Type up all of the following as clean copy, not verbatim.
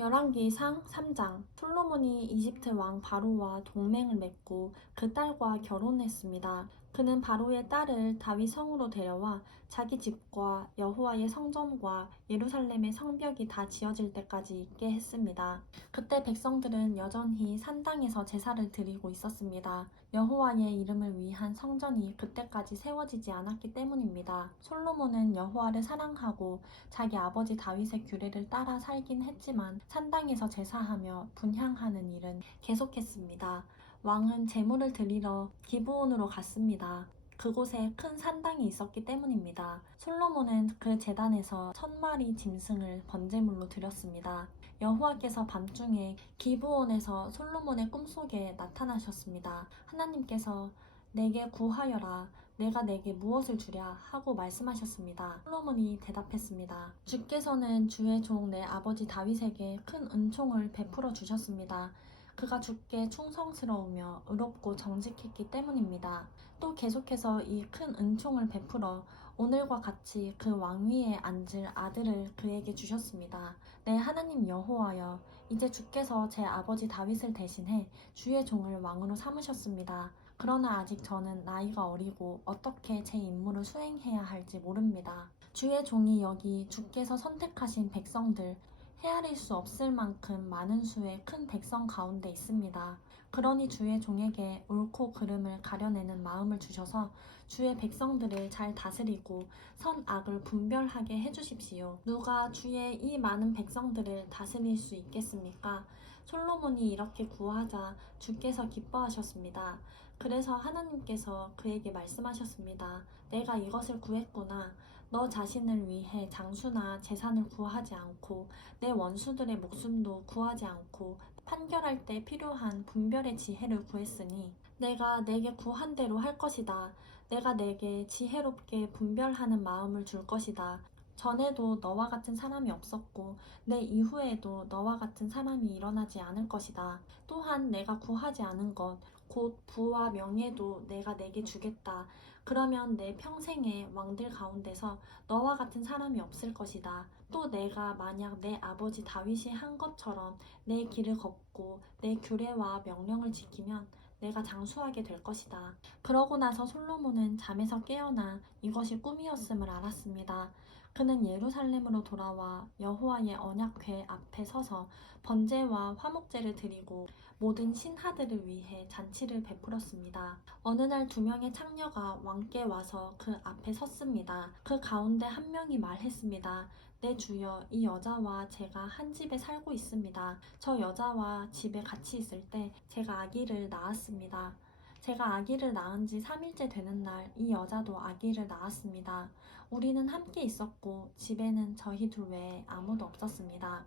열왕기상 3장. 솔로몬이 이집트 왕 바로와 동맹을 맺고 그 딸과 결혼했습니다. 그는 바로의 딸을 다윗 성으로 데려와 자기 집과 여호와의 성전과 예루살렘의 성벽이 다 지어질 때까지 있게 했습니다. 그때 백성들은 여전히 산당에서 제사를 드리고 있었습니다. 여호와의 이름을 위한 성전이 그때까지 세워지지 않았기 때문입니다. 솔로몬은 여호와를 사랑하고 자기 아버지 다윗의 규례를 따라 살긴 했지만 산당에서 제사하며 분향하는 일은 계속했습니다. 왕은 제물을 드리러 기브온으로 갔습니다. 그곳에 큰 산당이 있었기 때문입니다. 솔로몬은 그 제단에서 1000마리 짐승을 번제물로 드렸습니다. 여호와께서 밤중에 기브온에서 솔로몬의 꿈속에 나타나셨습니다. 하나님께서 내게 구하여라. 내가 내게 무엇을 주랴 하고 말씀하셨습니다. 솔로몬이 대답했습니다. 주께서는 주의 종 내 아버지 다윗에게 큰 은총을 베풀어 주셨습니다. 그가 주께 충성스러우며 의롭고 정직했기 때문입니다. 또 계속해서 이 큰 은총을 베풀어 오늘과 같이 그 왕위에 앉을 아들을 그에게 주셨습니다. 네, 하나님 여호와여, 이제 주께서 제 아버지 다윗을 대신해 주의 종을 왕으로 삼으셨습니다. 그러나 아직 저는 나이가 어리고 어떻게 제 임무를 수행해야 할지 모릅니다. 주의 종이 여기 주께서 선택하신 백성들, 헤아릴 수 없을 만큼 많은 수의 큰 백성 가운데 있습니다. 그러니 주의 종에게 옳고 그름을 가려내는 마음을 주셔서 주의 백성들을 잘 다스리고 선악을 분별하게 해주십시오. 누가 주의 이 많은 백성들을 다스릴 수 있겠습니까? 솔로몬이 이렇게 구하자 주께서 기뻐하셨습니다. 그래서 하나님께서 그에게 말씀하셨습니다. 내가 이것을 구했구나. 너 자신을 위해 장수나 재산을 구하지 않고 내 원수들의 목숨도 구하지 않고 판결할 때 필요한 분별의 지혜를 구했으니 내가 내게 구한 대로 할 것이다. 내가 내게 지혜롭게 분별하는 마음을 줄 것이다. 전에도 너와 같은 사람이 없었고 내 이후에도 너와 같은 사람이 일어나지 않을 것이다. 또한 내가 구하지 않은 것, 곧 부와 명예도 내가 내게 주겠다. 그러면 내 평생의 왕들 가운데서 너와 같은 사람이 없을 것이다. 또 내가 만약 내 아버지 다윗이 한 것처럼 내 길을 걷고 내 규례와 명령을 지키면 내가 장수하게 될 것이다. 그러고 나서 솔로몬은 잠에서 깨어나 이것이 꿈이었음을 알았습니다. 그는 예루살렘으로 돌아와 여호와의 언약궤 앞에 서서 번제와 화목제를 드리고 모든 신하들을 위해 잔치를 베풀었습니다. 어느 날 2명의 창녀가 왕께 와서 그 앞에 섰습니다. 그 가운데 한 명이 말했습니다. 네 주여, 이 여자와 제가 한 집에 살고 있습니다. 저 여자와 집에 같이 있을 때 제가 아기를 낳았습니다. 제가 아기를 낳은 지 3일째 되는 날 이 여자도 아기를 낳았습니다. 우리는 함께 있었고 집에는 저희 둘 외에 아무도 없었습니다.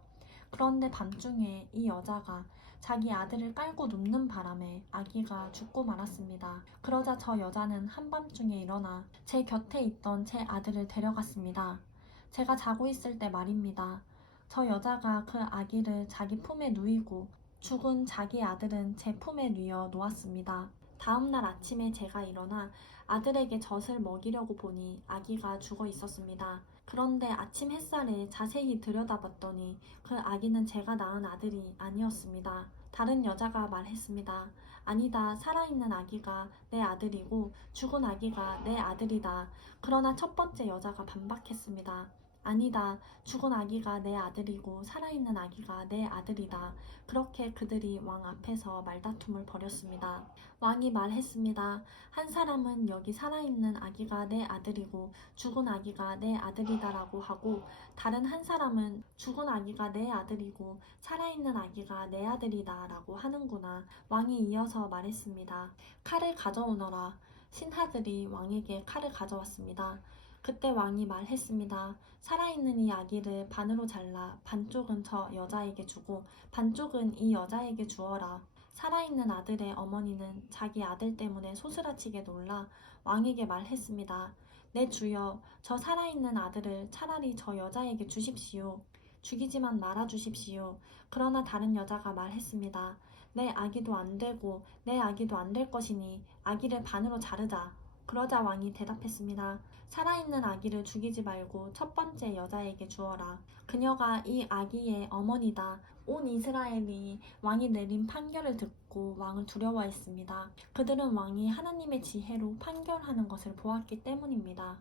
그런데 밤중에 이 여자가 자기 아들을 깔고 눕는 바람에 아기가 죽고 말았습니다. 그러자 저 여자는 한밤중에 일어나 제 곁에 있던 제 아들을 데려갔습니다. 제가 자고 있을 때 말입니다. 저 여자가 그 아기를 자기 품에 누이고 죽은 자기 아들은 제 품에 누워 놓았습니다. 다음날 아침에 제가 일어나 아들에게 젖을 먹이려고 보니 아기가 죽어 있었습니다. 그런데 아침 햇살에 자세히 들여다봤더니 그 아기는 제가 낳은 아들이 아니었습니다. 다른 여자가 말했습니다. 아니다, 살아있는 아기가 내 아들이고 죽은 아기가 내 아들이다. 그러나 첫 번째 여자가 반박했습니다. 아니다, 죽은 아기가 내 아들이고 살아있는 아기가 내 아들이다. 그렇게 그들이 왕 앞에서 말다툼을 벌였습니다. 왕이 말했습니다. 한 사람은 여기 살아있는 아기가 내 아들이고 죽은 아기가 내 아들이다라고 하고 다른 한 사람은 죽은 아기가 내 아들이고 살아있는 아기가 내 아들이다라고 하는구나. 왕이 이어서 말했습니다. 칼을 가져오너라. 신하들이 왕에게 칼을 가져왔습니다. 그때 왕이 말했습니다. 살아있는 이 아기를 반으로 잘라 반쪽은 저 여자에게 주고 반쪽은 이 여자에게 주어라. 살아있는 아들의 어머니는 자기 아들 때문에 소스라치게 놀라 왕에게 말했습니다. 내 주여, 저 살아있는 아들을 차라리 저 여자에게 주십시오. 죽이지만 말아 주십시오. 그러나 다른 여자가 말했습니다. 내 아기도 안 되고 내 아기도 안 될 것이니 아기를 반으로 자르자. 그러자 왕이 대답했습니다. 살아있는 아기를 죽이지 말고 첫 번째 여자에게 주어라. 그녀가 이 아기의 어머니다. 온 이스라엘이 왕이 내린 판결을 듣고 왕을 두려워했습니다. 그들은 왕이 하나님의 지혜로 판결하는 것을 보았기 때문입니다.